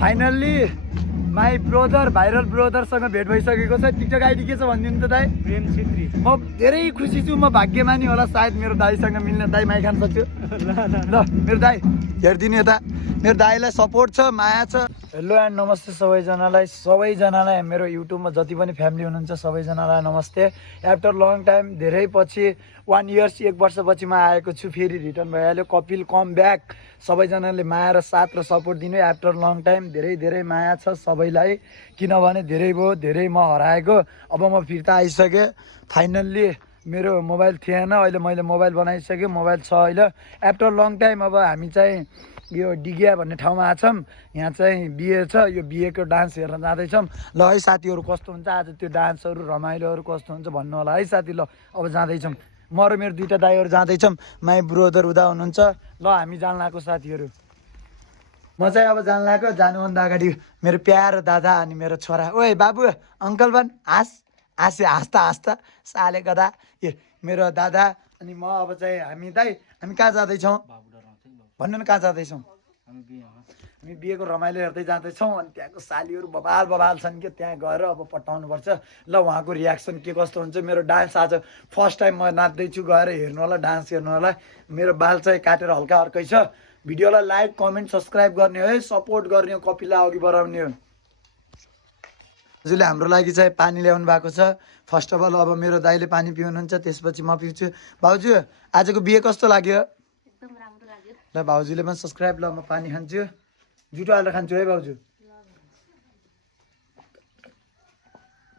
Finally my brother viral ब्रदरसँग भेट भइसकेको छ। टिकटक आइडी के छ भनिदिनु त दाइ? प्रेम छेत्री। म धेरै खुसी छु, म भाग्यमानी होला सायद मेरो दाइसँग मिल्ने। दाइ माइ खान सक्छु ल मेरो दाइ हेरिदिनु यता। मेरो दाइलाई सपोर्ट छ, माया छ। हेलो एन्ड नमस्ते सबैजनालाई मेरो युट्युबमा जति पनि फ्यामिली हुनुहुन्छ सबैजनालाई नमस्ते। आफ्टर लङ टाइम धेरै पछि 1 इयर्स 1 वर्षपछि म आएको छु, फेरि रिटर्न भइहाल्यो। Kapil come back. सबैजनाले माया र साथ र सपोर्ट दिनु। आफ्टर लङ टाइम धेरै माया छ सबैलाई, किनभने धेरै भयो, धेरै म हराएको। अब म फिर्ता आइसकेँ। फाइनल्ली मेरो मोबाइल थिएन, अहिले मैले मोबाइल बनाइसकेँ, मोबाइल छ अहिले। आफ्टर लङ टाइम अब हामी चाहिँ यो डिगिया भन्ने ठाउँमा आछौँ। यहाँ चाहिँ बिहे छ, यो बिहेको डान्स हेर्न जाँदैछौँ। ल है साथीहरू कस्तो हुन्छ आज त्यो डान्सहरू रमाइलोहरू कस्तो हुन्छ भन्नु होला है साथी। ल अब जाँदैछौँ, म र मेरो दुईवटा दाइहरू जाँदैछौँ। माई ब्रदर उदा हुनुहुन्छ। ल हामी जान लागेको साथीहरू। म चाहिँ अब जान लागेको। जानुभन्दा अगाडि मेरो प्यारो दादा अनि मेरो छोरा, ओए बाबु अङ्कल बन हाँस्दा साले गदा ए मेरो दादा अनि म। अब चाहिँ हामी कहाँ जाँदैछौँ भन्नु न, कहाँ जाँदैछौँ? हामी बिहेको रमाइलो हेर्दै जाँदैछौँ। अनि त्यहाँको सालीहरू बबाल छन् कि त्यहाँ गएर अब पटाउनुपर्छ। ल उहाँको रियाक्सन के कस्तो हुन्छ। मेरो डान्स आज फर्स्ट टाइम म नाच्दैछु, गएर हेर्नु होला, डान्स हेर्नु होला। मेरो बाल चाहिँ काटेर हल्का अर्कै छ। भिडियोलाई लाइक कमेन्ट सब्सक्राइब गर्ने हो है, सपोर्ट गर्ने हो, कपिललाई अघि बढाउने हो। हजुरले हाम्रो लागि चाहिँ पानी ल्याउनु भएको छ। फर्स्ट अफ अल अब मेरो दाइले पानी पिउनुहुन्छ, त्यसपछि म पिउँछु। भाउजू आजको बिहे कस्तो लाग्यो? एकदम राम्रो लाग्यो। ल भाउजूले पनि सब्सक्राइब। ल म पानी खान्छु, जुठो हालेर खान्छु है भाउजू।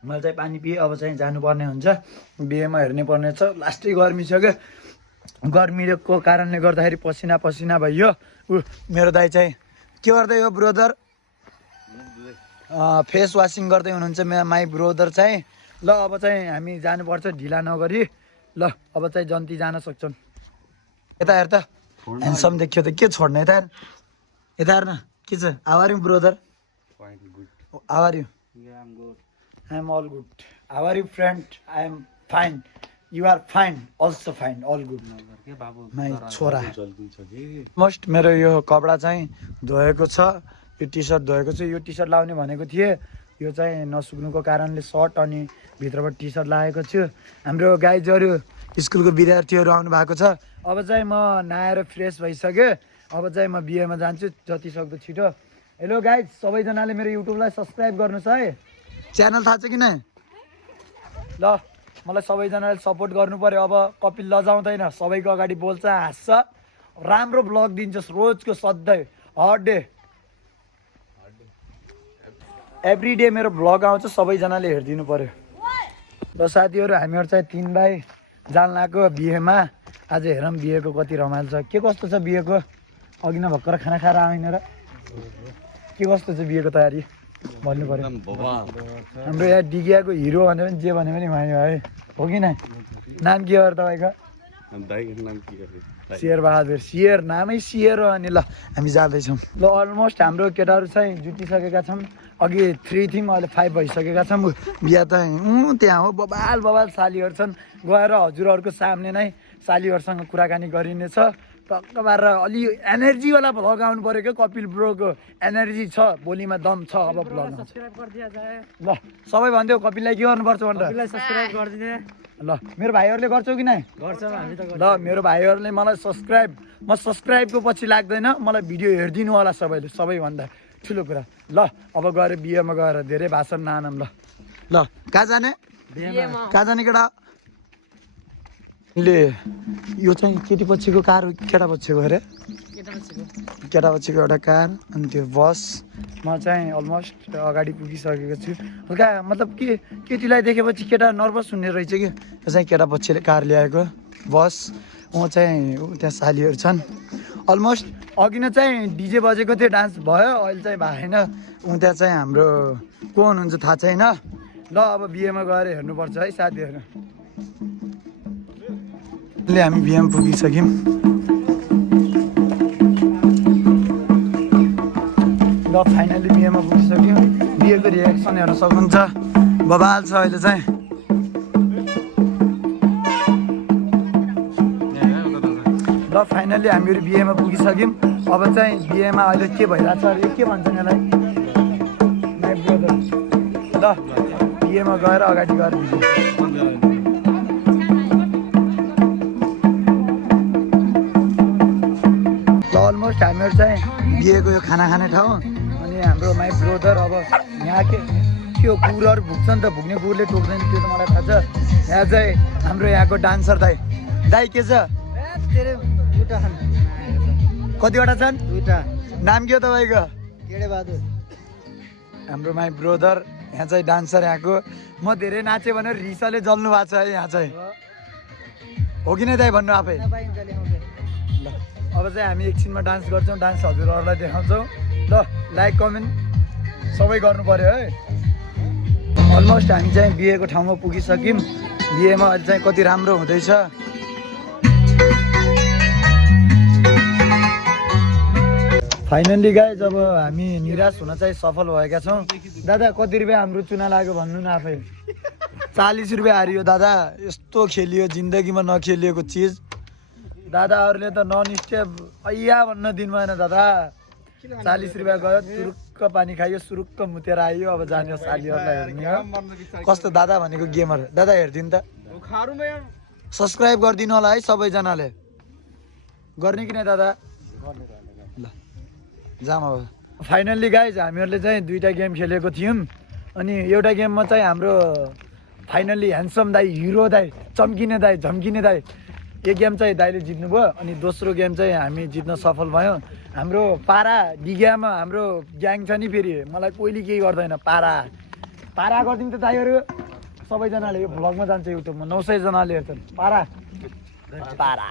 मैले चाहिँ पानी पिएँ, अब चाहिँ जानुपर्ने हुन्छ, बिहेमा हेर्ने पर्ने छ। लास्टै गर्मी छ क्या, गर्मीको कारणले गर्दाखेरि पसिना भइयो। मेरो दाइ चाहिँ के गर्दै हो ब्रदर? फेस वासिङ गर्दै हुनुहुन्छ माई ब्रदर चाहिँ। ल अब चाहिँ हामी जानुपर्छ ढिला नगरी। ल अब चाहिँ जन्ती जान सक्छौँ। यता हेर त, ह्यान्डसम देखियो त, के छोड्ने? यता हेर न, के छ? How are you brother? How are you? I am all good. How are you friend? I am fine. You are fine, also fine, all good. My छोरा मस्ट। मेरो यो कपडा चाहिँ धोएको छ, यो टी सर्ट धोएको छ। यो टी सर्ट लाउने भनेको थिएँ, यो चाहिँ नसुक्नुको कारणले सर्ट अनि भित्रबाट टी सर्ट लगाएको छु। हाम्रो गाइजहरू स्कुलको विद्यार्थीहरू आउनु भएको छ। अब चाहिँ म नहाएर फ्रेस भइसकेँ। अब चाहिँ म बिहेमा जान्छु जति सक्दो छिटो। हेलो गाइज, सबैजनाले मेरो युट्युबलाई सब्सक्राइब गर्नुहोस् है। च्यानल थाहा छ कि नै? ल मलाई सबैजनाले सपोर्ट गर्नु पऱ्यो। अब कपिल लजाउँदैन, सबैको अगाडि बोल्छ, हाँस्छ, राम्रो ब्लग दिन्छस् रोजको, सधैँ हर डे एभ्री डे मेरो ब्लग आउँछ, सबैजनाले हेरिदिनु पऱ्यो। र साथीहरू हामीहरू चाहिँ 3 भाइ जान लाग्यो बिहेमा। आज हेरौँ बिहेको कति रमाइलो छ, के कस्तो छ बिहेको। अघि न भर्खर खाना खाएर आएन र, के कस्तो छ बिहेको तयारी भन्नु पऱ्यो। हाम्रो यहाँ डिगियाको हिरो भन्यो भने जे भन्यो भने मान्यो है, हो कि नै? नाम के हो तपाईँको? शेर बहादुर। शेर नामै शेर हो। अनि ल हामी जाँदैछौँ। ल अलमोस्ट हाम्रो केटाहरू चाहिँ जुटिसकेका छौँ। अघि 3 थियौँ, अहिले 5 भइसकेका छौँ। बिहा त त्यहाँ हो, बबाल सालीहरू छन्। गएर हजुरहरूको सामने नै सालीहरूसँग कुराकानी गरिनेछ। टक्क पारेर अलि एनर्जीवाला भ्लग आउनु पऱ्यो क्या, कपिल ब्रोको एनर्जी छ, बोलीमा दम छ। अब भ्लग ल सबै भनिदेऊ कपिललाई के गर्नुपर्छ भनेर। सब्सक्राइब गरिदिने। ल मेरो भाइहरूले गर्छौ कि नै? गर्छौँ हामी त। ल मेरो भाइहरूले मलाई सब्सक्राइब, म सब्सक्राइबको पछि लाग्दैन, मलाई भिडियो हेरिदिनु होला सबैले, सबैभन्दा ठुलो कुरा। ल अब गएर बिहेमा गएर धेरै भाषण नआनौँ। ल कहाँ जाने? कहाँ जाने केटा? ले यो चाहिँ केटी पछिको कार हो, केटा पछिको अरे? केटा पछिको एउटा कार अनि त्यो बस। म चाहिँ अलमोस्ट अगाडि पुगिसकेको छु। हल्का मतलब के केटीलाई देखेपछि केटा नर्भस हुने रहेछ कि। त्यो चाहिँ केटा पछिले कार ल्याएको बस। म चाहिँ त्यहाँ सालीहरू छन्। अलमोस्ट अघि नै चाहिँ डिजे बजेको थियो, डान्स भयो, अहिले चाहिँ भएन। त्यहाँ चाहिँ हाम्रो को हुनुहुन्छ थाहा छैन। ल अब बिहेमा गएर हेर्नुपर्छ है साथीहरू। ले हामी बिहेमा पुगिसक्यौँ। ल फाइनली बिहेमा पुगिसक्यौँ। बिहेको रिएक्सन हेर्न सक्नुहुन्छ, बबाल छ अहिले चाहिँ। ल फाइनली हामीहरू बिहेमा पुगिसक्यौँ। अब चाहिँ बिहेमा अहिले के भइरहेछ अरे के भन्छन् यसलाई माई ब्रदर ल बिहेमा गएर अगाडि गएर भिडियो अलमोस्ट हामीहरू चाहिँ बिहेको यो खाना खाने ठाउँ अनि हाम्रो माई ब्रोदर अब यहाँ के त्यो कुरहरू भुक्छ नि त भुक्ने कुरले टोक्दैन त्यो त मलाई थाहा छ यहाँ चाहिँ हाम्रो यहाँको डान्सर दाई दाई के छ कतिवटा छन् नाम के हो तपाईँको बहादुर हाम्रो माई ब्रोदर यहाँ चाहिँ डान्सर यहाँको म धेरै नाचेँ भनेर रिसाले जल्नु भएको छ है यहाँ चाहिँ हो कि नै दाई भन्नु आफै ल अब चाहिँ हामी एकछिनमा डान्स गर्छौँ डान्स हजुरहरूलाई देखाउँछौँ ल लाइक कमेन्ट सबै गर्नु पऱ्यो है अलमोस्ट हामी चाहिँ बिहेको ठाउँमा पुगिसक्यौँ बिहेमा अहिले चाहिँ कति राम्रो हुँदैछ फाइनल्ली गाइज अब हामी निराश हुन चाहिँ सफल भएका छौँ दादा कति रुपियाँ हाम्रो चुना लाग्यो भन्नु न आफै 40 रुपियाँ हारियो दादा यस्तो खेलियो जिन्दगीमा नखेलिएको चिज दादाहरूले त नन स्टेप ऐया भन्न दिनु भएन दादा 40 रुपियाँ गयो सुरुक्क पानी खायो सुरुक्क मुतेर आयो अब जाने सालीहरूलाई हेर्ने हो कस्तो दादा भनेको गेमर दादा हेरिदिनु त सब्सक्राइब गरिदिनु होला है सबैजनाले गर्ने कि नै दादा ल जाम अब फाइनल्ली गाइज हामीहरूले चाहिँ 2टा गेम खेलेको थियौँ अनि एउटा गेममा चाहिँ हाम्रो फाइनल्ली ह्यान्डसम दाई हिरो दाई चम्किने दाई झम्किने दाई यो गेम चाहिँ दाइले जित्नुभयो अनि दोस्रो गेम चाहिँ हामी जित्न सफल भयौँ हाम्रो पारा डिगियामा हाम्रो ग्याङ छ नि फेरि मलाई कोहीले केही गर्दैन पारा पारा गरिदिउँ त दाइहरू सबैजनाले यो भ्लगमा जान्छ युट्युबमा 900 जनाले हेर्छन् पारा पारा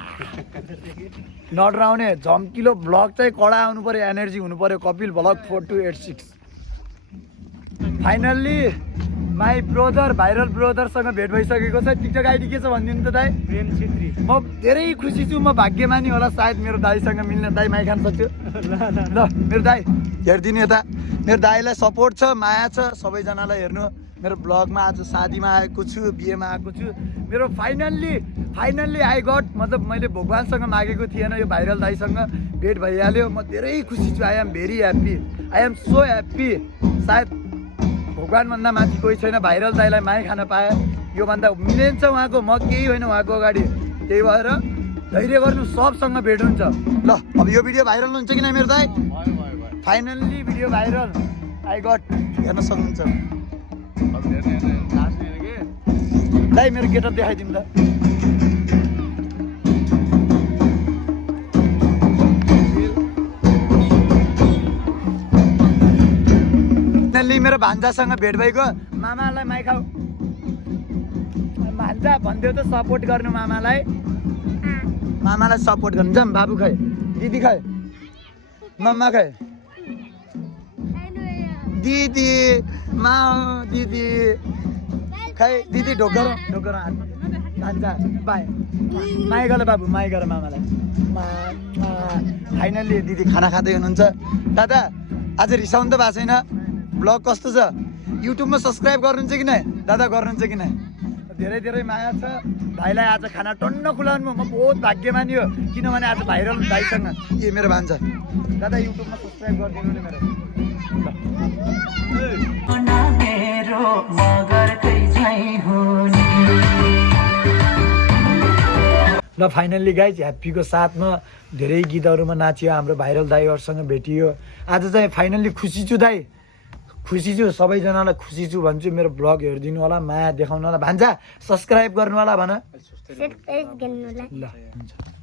नडराउने झम्किलो भ्लग चाहिँ कडा आउनु पर्यो एनर्जी हुनु पर्यो Kapil vlog 4286 finally my brother viral ब्रोदरसँग भेट भइसकेको छ टिकटक आइडी के छ भनिदिनु त दाइ प्रेम छेत्री म धेरै खुसी छु म भाग्यमानी होला सायद मेरो दाइसँग मिल्ने दाइ माइ खान सक्छु ल मेरो दाइ हेरिदिनु यता मेरो दाइलाई सपोर्ट छ माया छ सबैजनालाई हेर्नु मेरो ब्लगमा आज शादीमा आएको छु बिहेमा आएको छु मेरो फाइनल्ली आई गट मतलब मैले भगवान्सँग मागेको थिएन यो भाइरल दाइसँग भेट भइहाल्यो म धेरै खुसी छु I am very happy I am so happy सायद भगवान्भन्दा माथि कोही छैन भाइरल दाइलाई माया खान पाएँ योभन्दा मिलेन्छ उहाँको म केही होइन उहाँको अगाडि त्यही भएर धैर्य गर्नु सबसँग भेट हुन्छ ल अब यो भिडियो भाइरल हुन्छ कि नै मेरो दाइ फाइनल्ली भिडियो भाइरल आई गट हेर्न सक्नुहुन्छ दाइ मेरो गेटअप देखाइदिउँ त फाइनल्ली मेरो भान्जासँग भेट भइगयो मामालाई माइ खाऊ भान्जा भनिदेऊ त सपोर्ट गर्नु मामालाई सपोर्ट गर्नु जाम बाबु खाए दिदी खाए मम्मा खाए दिदी मा दिदी खाए दिदी ढोकर भान्जा बाई माइ गर बाबु माइ गर मामालाई फाइनल्ली दिदी खाना खाँदै हुनुहुन्छ दादा आज रिसाउनु त भएको छैन ब्लग कस्तो छ युट्युबमा सब्सक्राइब गर्नुहुन्छ कि नै दादा गर्नुहुन्छ कि नै धेरै धेरै माया छ भाइलाई आज खाना टन्न खुलाउनु म बहुत भाग्यमानी हो किनभने आज भाइरल दाइसँग ए मेरो भान्जा दादा युट्युबमा सब्सक्राइब गरिदिनु नि मेरो ल फाइनल्ली गाइज ह्याप्पीको साथमा धेरै गीतहरूमा नाचियो हाम्रो भाइरल दाइहरूसँग भेटियो आज चाहिँ फाइनल्ली खुसी छु दाइ खुसी छु सबैजनालाई खुसी छु भन्छु मेरो ब्लग हेरिदिनु होला माया देखाउनु होला भान्जा सब्सक्राइब गर्नु होला भन ल हुन्छ